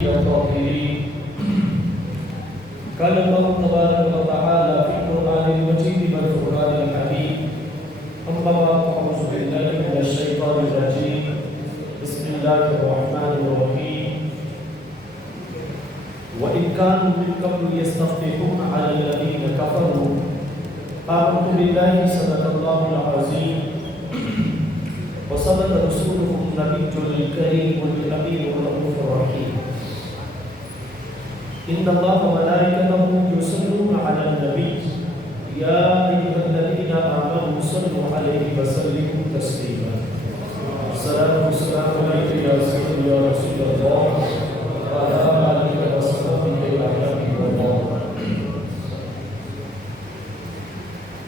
الطاهرين. قال الله تبارك وتعالى في القرآن المجيد والفرقان الحميد: أما أعوذ بالله من الشيطان الرجيم، بسم الله الرحمن الرحيم. وإن كانوا من قبل يستفتحون على الذين كفروا آمنت بالله صدق الله العظيم وصدق رسوله النبي الكريم والأمين الرؤوف الرحيم. إن الله وملائكته يصلون على النبي يا أيها الذين آمنوا صلوا عليه وسلموا تسليما. الصلاة والسلام عليك يا سيدي يا رسول الله وعلى آله وصحبه أجمعين.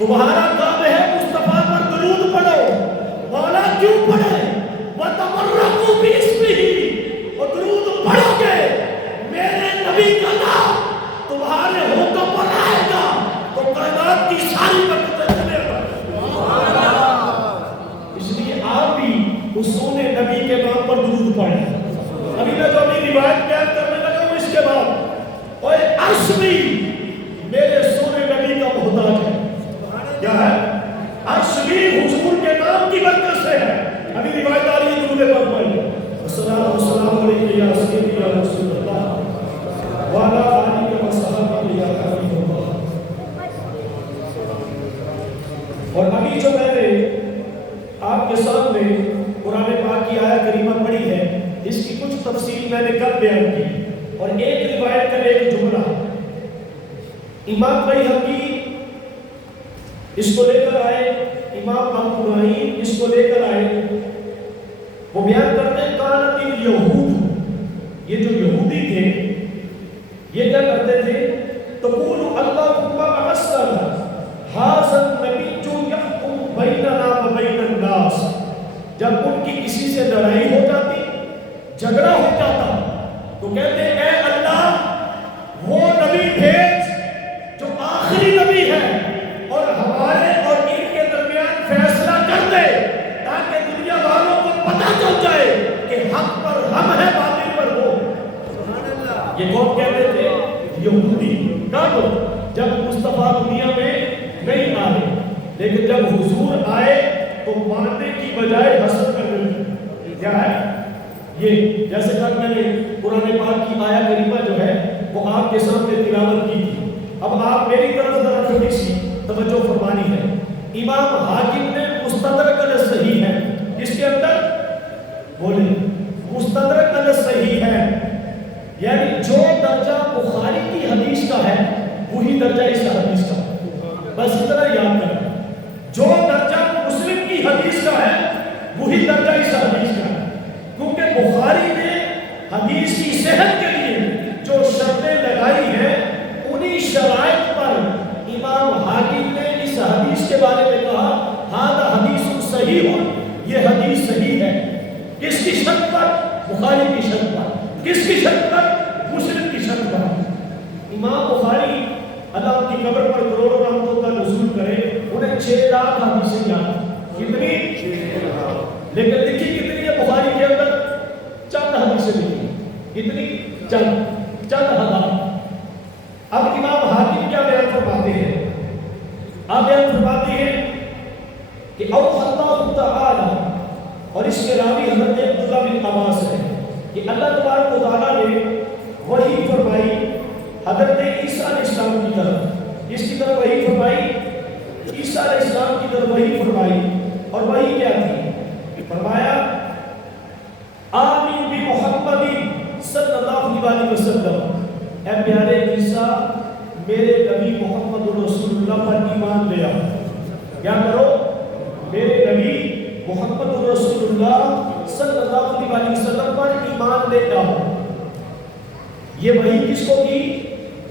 تمہارا کام ہے مصطفیٰ پر درود پڑھو. مولا کیوں پڑھے؟ وَتَبَرَّكُوا بِاسْمِهِ، اور درود پڑھو گے میرے نبی کا نام تمہارے حکم پر آئے گا تو کائنات کی ساری برکتیں چلے گا. اس لیے آپ بھی اس سونے نبی کے نام پر درود پڑھیں. ابھی میں جو اپنی روایت بیان کرنے لگا ہوں اس کے بعد، اور عرش بھی میرے سونے نبی کا محتاج ہے. کیا ہے؟ عرش بھی حضور کے نام کی برکت سے ہے. ابھی روایت آ رہی ہے درود پر پڑھیں. السلام علیکم یا سیدی یا رسول اللہ وعلی آلہ و صحبہ یا حبیب اللہ. اور ابھی جو میں نے آپ کے سامنے قرآن پاک کی آیت کریمہ پڑھی ہے، اس کی کچھ تفصیل میں نے کل بیان کی. اور ایک روایت کا ایک جملہ امام بیہقی اس کو لے کر آئے، امام ابو نعیم اس کو لے کر آئے. وہ بیان کرتے ہیں کانت الیہود، یہ جو یہودی تھے یہ کیا کرتے تھے؟ تقول اللہم بعثنا ھذا النبی یحکم بیننا و بین الناس. جب ان کی کسی سے لڑائی ہو جاتی، جھگڑا ہو جاتا، تو کہتے ہیں اے اللہ وہ نبی بھیج جو آخری نبی ہے اور ہمارے اور ان کے درمیان فیصلہ کر دے، تاکہ دنیا والوں کو پتہ چل جائے کہ حق پر ہم ہیں باطل پر وہ. یہ کون کہتے تھے؟ یہودی. کب؟ جب مصطفیٰ دنیا میں نہیں آئے، لیکن جب حضور آئے تو ماننے کی بجائے حسد کرنے لگے. کیا ہے یہ؟ جیسے کہ میں نے قرآن پاک کی آیت کریمہ جو ہے وہ آپ کے سامنے تلاوت کی تھی. اب آپ میری طرف ذرا تھوڑی سی توجہ فرمانی ہے. امام حاکم نے مستدرک الصحیح ہے، اس کے اندر بولے مستدرک الصحیح ہے، یعنی جو درجہ بخاری کی حدیث کا ہے وہی درجہ اس حدیث کا. بس اتنا یاد کریں، جو درجہ مسلم کی حدیث کا ہے وہی درجہ اس حدیث کا ہے. کیونکہ بخاری نے حدیث کی صحت کے لیے جو شرطیں لگائی ہیں، انہی شرائط پر امام حاکم نے اس حدیث کے بارے میں کہا ھذا حدیث صحیح ہو، یہ حدیث صحیح ہے. کس کی شرط پر؟ بخاری کی شرط پر. کس کی شرط پر؟ مسلم کی شرط پر. امام بخاری اللہ کی قبر پر کروڑوں رحمتوں کا نزول کرے، انہیں 6 لاکھ حدیثیں یاد. کتنی؟ 6 لاکھ. لیکن دیکھیے کتنی ہے بخاری کے اندر؟ چند حدیثیں لکھی. کتنی؟ چند ہزار. اب امام حاکم کیا بیان فرماتے ہیں؟ آپ بیان فرماتے ہیں کہ اوحی اللہ تعالی، اور اس کے راوی حضرت عبداللہ بن عباس ہے کہ اللہ تبارک و تعالیٰ نے وحی فرمائی حضرت عیسیٰ علیہ السلام کی طرف. اس کی طرف وحی فرمائی، عیسیٰ علیہ السلام کی طرف وحی فرمائی. اور وحی کیا تھی؟ فرمایا آمین بمحمد صلی اللہ علیہ وسلم، اے پیارے عیسیٰ میرے نبی محمد رسول اللہ پر ایمان لے آؤ. کیا کرو؟ میرے نبی محمد رسول اللہ صلی اللہ علیہ وسلم پر ایمان لے آؤ. یہ وحی کس کو کی؟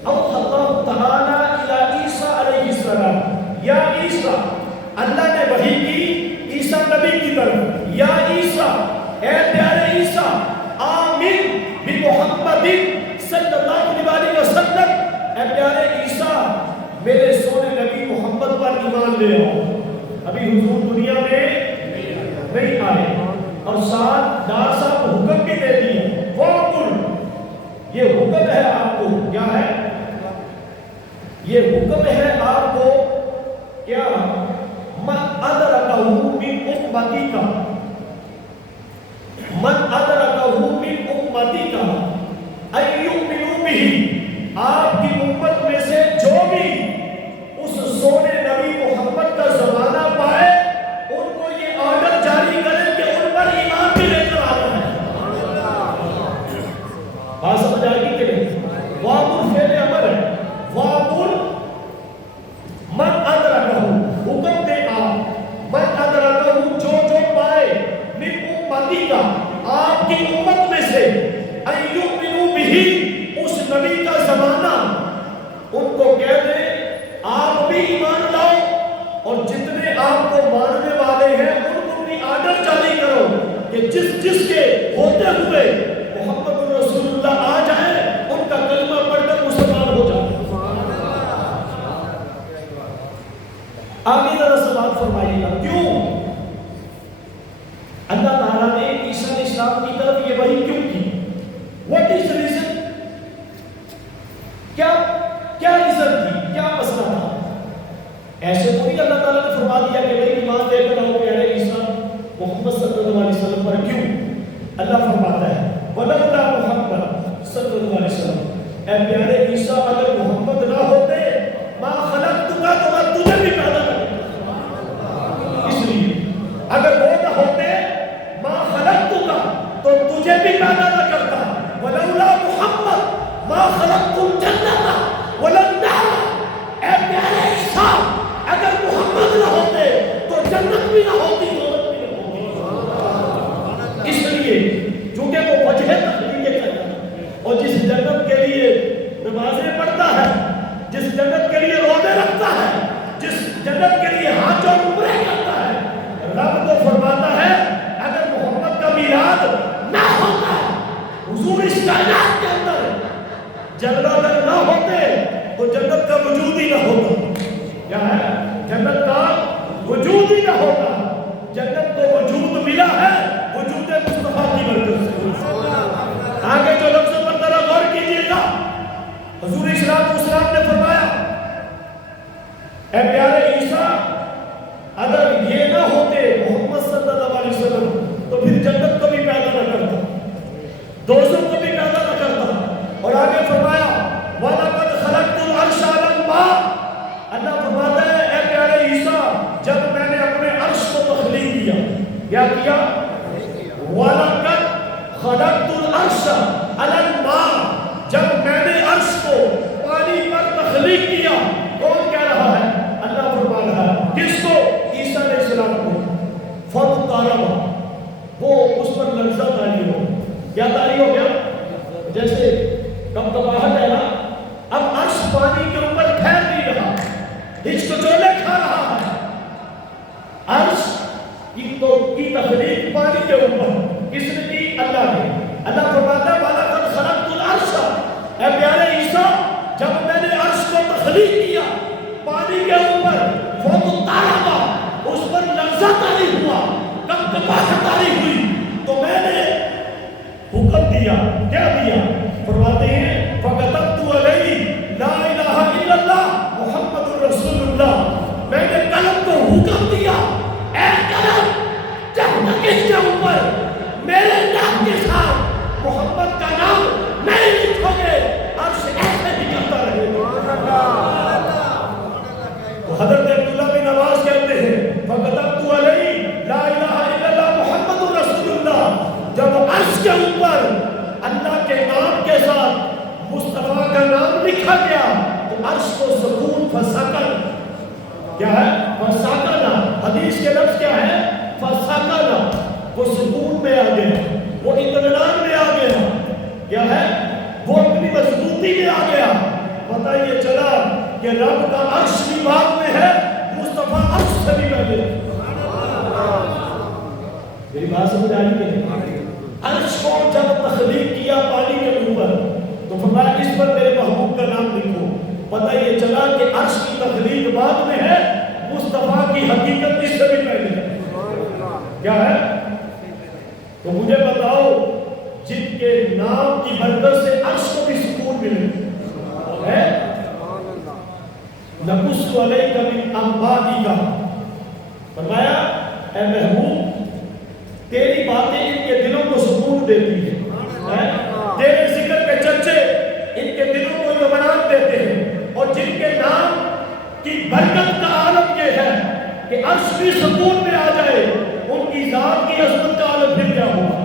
اوحی اللہ تعالی الی عیسیٰ علیہ السلام. یا عیسیٰ، اللہ نے وحی کی عیسیٰ نبی کی طرف. یا عیسیٰ، اے پیارے عیسیٰ، آمین بمحمد صلی اللہ علیہ وسلم، اے پیارے عیسیٰ میرے سونے نبی محمد پر ایمان لے آؤ. ابھی حضور دنیا میں نہیں آئے، اور ساتھ ڈار صاحب حکم بھی دے دیے. وَقُلْ، یہ حکم ہے آپ کو. کیا ہے یہ حکم ہے آپ کو؟ کیا؟ من ادرکہ من امتی کا، من ادرکہ من امتی کا ایؤمنوا بہ، آپ کی امت میں سے جو بھی اس سونے نبی محمد کا زمانہ پائے ان کو یہ آرڈر جاری کریں کہ ان پر ایمان بھی لے کر آنا ہے. بات سمجھ آ گئی کہ نہیں؟ وامر فعل امر ہے. وامر من ادرکہ، حکم دے آپ، من ادرکہ جو پائے من امتی کا، آپ کی امت میں سے، ایؤمنوا بہ، اس نبی کا زمانہ، ان کو کہہ دیں آپ بھی ایمان لاؤ اور جتنے آپ کو ماننے والے ہیں ان کو بھی آرڈر جاری کرو کہ جس کے ہوتے ہوئے محمد رسول اللہ آ جائے ان کا کلمہ پڑھ کر مسلمان ہو جائے. آگے ذرا سوال فرمائیے گا کیوں اللہ تعالیٰ نے عیسیٰ علیہ السلام کی طرف یہ وحی کیوں کی؟ What is the reason؟ کیا ریزن تھی؟ کیا مسئلہ تھا؟ ایسے تو نہیں اللہ تعالیٰ نے فرما دیا کہ بھائی ایمان لے کر آؤ پیارے عیسیٰ محمد صلی اللہ علیہ وسلم پر. کیوں؟ اللہ فرماتا ہے وَلَوْلَا مُحَمَّدٌ صلی اللہ علیہ وسلم، اے پیارے عیسیٰ اگر محمد نہ ہوتے مَا خَلَقْتُكَ تو میں تجھے بھی پیدا نہ کرتا. اس لیے اگر وہ نہ ہوتے مَا خَلَقْتُكَ تو تجھے بھی پیدا نہ کرتا. وَلَوْلَا مُحَمَّدٌ مَا خَلَقْتُ الْجَنَّةَ وَلَا النَّارَ، اے پیارے عیسیٰ اگر محمد نہ ہوتے تو جنت بھی نہ ہوتی دولت بھی نہ ہوتی. اس لیے چونکہ وہ وجہ تخلیق کرتا اور جس جنت کے لیے نمازیں پڑھتا ہے، جس جنت کے لیے روزے رکھتا ہے، جس جنت کے لیے حج اور عمرے کرتا ہے، رب تو فرماتا ہے اگر محمد کا میلاد نہ ہوتا حضور اس کائنات کے اندر جنت اگر نہ ہوتے تو جنت کا وجود ہی نہ ہوتا. کیا ہے؟ جنت کا وجود ہی نہ ہوتا. جنت کو وجود ملا ہے وجود مصطفیٰ کی برکت سے. آگے جو لفظوں پر ذرا غور کیجیے گا، حضور اسلام نے فرمایا اے پیارے عیسیٰ اگر یہ نہ ہوتے محمد صلی اللہ علیہ وسلم تو پھر جنت کو بھی پیدا نہ کرتا، دوزخ کو بھی پیدا نہ کرتا. اور آگے فرمایا وَلَقَدْ خَلَقْتُ الْعَرْشَ عَلَى الْمَاءِ، اللہ فرماتا ہے اے پیارے عیسیٰ جب میں نے اپنے عرش کو تخلیق کیا، کیا کیا؟ وَلَقَدْ خَلَقْتُ الْعَرْشَ عَلَى الْمَاءِ، جب میں نے عرش کو پانی پر تخلیق کیا. کون کہہ رہا ہے؟ اللہ فرما رہا ہے. کس کو؟ عیسیٰ علیہ السلام کو. فَانْطَلَقَ، وہ اس پر لرزہ طاری ہو. کیا طاری ہو گیا؟ جیسے کبکباہٹ ہے نا. اب عرش پانی کے اوپر ٹھہر نہیں رہا، ہچکچولے کھا رہا ہے. عرش کی تخلیق پانی کے اوپر کس نے کی؟ اللہ نے. اللہ فرماتا ہے وَلَقَدْ خَلَقْتُ الْعَرْشَ، اے پیارے عیسیٰ جب میں نے عرش کو تخلیق کیا پانی کے اوپر، فَانْطَلَقَ، اس پر لرزہ طاری ہوا، کبکباہٹ طاری ہوئی، تو میں نے حکم دیا. کیا دیا؟ فرماتے ہیں فَكَتَبْتُ عَلَيْهِ لَا إِلَهَ إِلَّا اللَّهُ مُحَمَّدٌ رَسُولُ اللَّهُ، میں نے قلم کو حکم دیا اے قلم جب تک اس کے اوپر میرے نام کے ساتھ محمد کا نام نہیں لکھو گے عرش ایسے ہی کرتا رہے گا. تو حضرت عبداللہ بن عباس کہتے ہیں فَكَتَبْتُ عَلَيْهِ لَا إِلَهَ إِلَّا اللَّهُ مُحَمَّدٌ رَسُولُ اللَّهُ، جب عرش کے اوپر اللہ کے نام کے ساتھ مصطفیٰ کا نام لکھا گیا تو عرش کو سکون فسکن. کیا ہے؟ فسکنا. حدیث کے لفظ کیا ہے؟ فسکنا. وہ سکون میں آ گیا، وہ اطمینان میں آ گیا. کیا ہے؟ وہ اپنی مضبوطی میں آ گیا. پتہ یہ چلا کہ رب کا عرش بھی بعد میں ہے، مصطفیٰ عرش سے بھی پہلے. میری بات سمجھ آ رہی ہے؟ عرش کو جب تخلیق کیا پانی کے اوپر تو فرمایا اس پر میرے محبوب کا نام لکھو. پتہ یہ چلا کہ عرش کی تخلیق بعد میں ہے، مصطفیٰ کی حقیقت اس سے بھی پہلے ہے. کیا ہے؟ تو مجھے بتاؤ جن کے نام کی برکت سے عرش کو بھی سکون ملے ہے. نقص علیک من انبائک، فرمایا اے محبوب تیری باتیں ان کے دلوں کو سکون دیتی ہیں، تیرے ذکر کے چرچے ان کے دلوں کو اطمینان دیتے ہیں. اور جن کے نام کی برکت کا عالم یہ ہے کہ عرش بھی سکون میں آ جائے، ان کی ذات کی عظمت کا عالم پھر کیا ہوگا.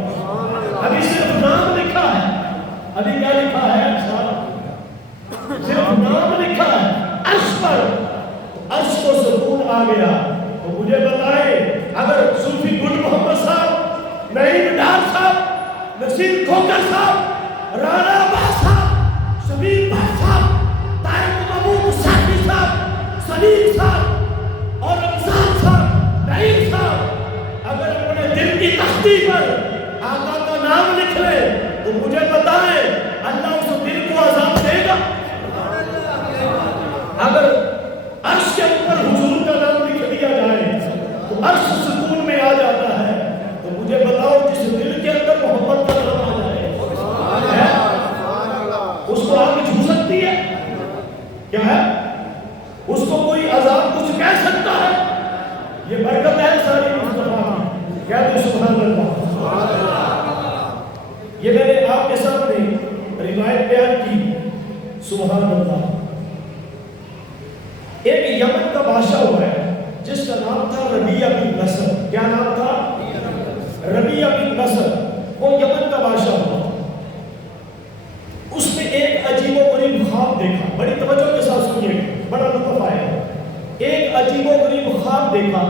ابھی صرف نام لکھا ہے، ابھی کیا لکھا ہے؟ صرف نام لکھا ہے عرش پر، عرش کو سکون آ گیا. تو مجھے بتائے اگر صوفی گل محمد صاحب، نعیم ڈار صاحب، نصیر کھوکر صاحب، رانا عباس صاحب، شبیر بھائی صاحب، طارق محمود صاحب، سلیم صاحب اور کشتی پر آقا کا نام لکھ لے تو مجھے بتائیں اللہ اس دل کو عذاب دے گا؟ اگر عرش کے اوپر حضور کا نام لکھ دیا جائے تو عرش سکون میں آ جاتا ہے، تو مجھے بتاؤ جس دل کے اندر محبت کا نام آ جائے اس کو آگ چھو سکتی ہے؟ کیا ہے؟ اس کو کوئی عذاب کچھ کہہ سکتا ہے؟ یہ برکت ہے ساری مصطفیٰ کی، کہہ دو سبحان اللہ۔ یہ میں نے آپ کے سامنے روایت بیان کی، سبحان اللہ۔ ایک یمن کا بادشاہ ہوا ہے جس کا نام تھا ربیعہ بن نصر۔ کیا نام تھا؟ ربیعہ بن نصر۔ وہ یمن کا بادشاہ ہوا، اس نے ایک عجیب و غریب خواب دیکھا، بڑی توجہ کے ساتھ سنیے، بڑا لطف آیا۔ ایک عجیب و غریب خواب دیکھا،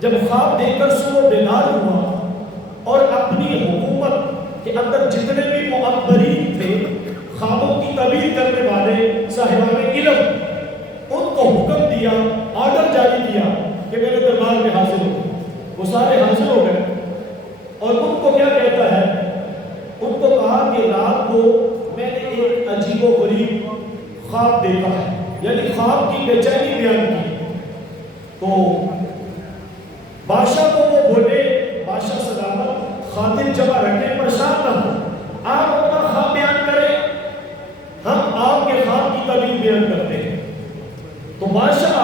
جب خواب دیکھ کر سو بیدار ہوا اور اپنی حکومت کے اندر جتنے بھی معبرین تھے، خوابوں کی تعبیر کرنے والے صاحبان علم، ان کو حکم دیا، آرڈر جاری کیا کہ میرے دربار میں حاضر ہو۔ وہ سارے حاضر ہو گئے اور ان کو کیا کہتا ہے؟ ان کو کہا کہ رات کو میں نے ایک عجیب و غریب خواب دیکھا ہے، یعنی خواب کی بے چینی بیان کی۔ تو بادشاہ کو وہ بولے، بادشاہ سلامت، خاطر جمع رکھے، پریشان نہ ہو، آپ اپنا خواب بیان کریں، ہم آپ کے خواب کی تعبیر بیان کرتے ہیں۔ تو بادشاہ،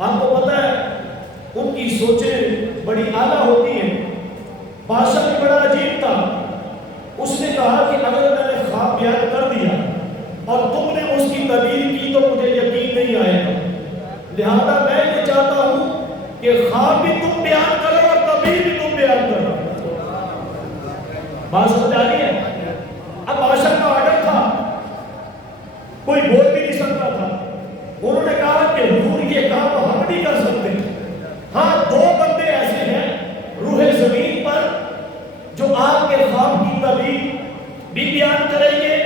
آپ کو پتہ ہے ان کی سوچیں بڑی اعلیٰ ہوتی ہیں، بادشاہ بھی بڑا عجیب تھا۔ اس نے کہا کہ اگر میں نے خواب بیان کر دیا اور تم نے اس کی تعبیر کی تو مجھے یقین نہیں آئے گا، لہذا میں یہ چاہتا ہوں کہ خواب بھی تم بیان کرو اور تعبیر بھی تم بیان کرو۔ بات سمجھ آ رہی ہے؟ اب بادشاہ کا آرڈر تھا، کوئی بول بھی نہیں سکتا تھا۔ انہوں نے کہا کہ حضور یہ کام ہم نہیں کر سکتے، ہاں دو بندے ایسے ہیں روح زمین پر جو آپ کے خواب کی تعبیر بھی بیان کریں گے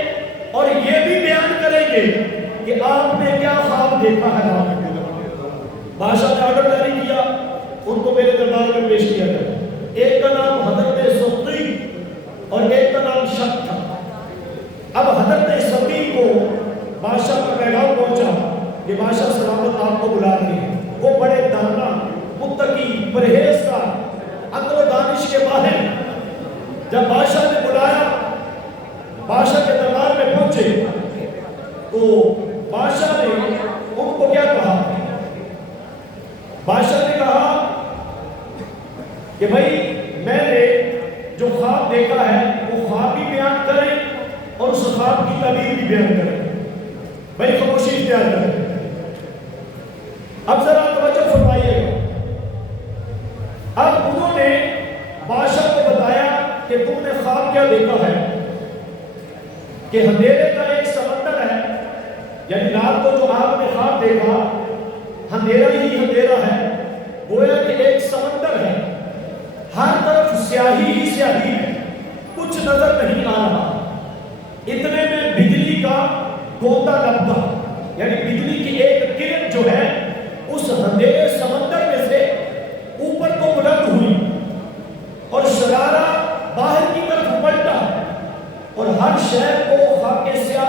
اور یہ بھی بیان کریں گے کہ آپ نے کیا خواب دیکھا ہے۔ بادشاہ نے آرڈر جاری کیا، ان کو میرے دربار میں پیش کیا گیا۔ ایک کا نام حضرت سقی اور ایک کا نام شک تھا۔ اب حضرت سقی کو بادشاہ کا پیغام پہنچا کہ بادشاہ سلامت آپ کو بلا رہے ہیں۔ وہ بڑے دانا، متقی، پرہیزگار، عقل و دانش کے ماہر۔ جب بادشاہ نے بلایا، بادشاہ کے دربار میں پہنچے تو بادشاہ نے ان کو کیا کہا؟ بادشاہ نے کہا کہ بھائی میں نے جو خواب دیکھا ہے وہ خواب بھی بیان کریں اور اس خواب کی تعبیر بھی بیان کریں۔ بھائی خاموشی اختیار کریں۔ اب ذرا توجہ فرمائیے گا۔ اب انہوں نے بادشاہ کو بتایا کہ تم نے خواب کیا دیکھا ہے کہ اندھیرے کا ایک سمندر ہے، یعنی رات کو جو آپ نے خواب دیکھا اندھیرا ہی اندھیرا ہے، گویا کہ ایک سمندر ہے، ہر طرف سیاہی ہی سیاہی ہے، کچھ نظر نہیں آ رہا۔ اتنے میں بجلی کا گوتا لبدا، یعنی بجلی کی ایک کرن جو ہے اس اندھیرے سمندر میں سے اوپر کو بلند ہوئی اور شرارہ باہر کی طرف پلٹا اور ہر شہر کو خاک سیاہ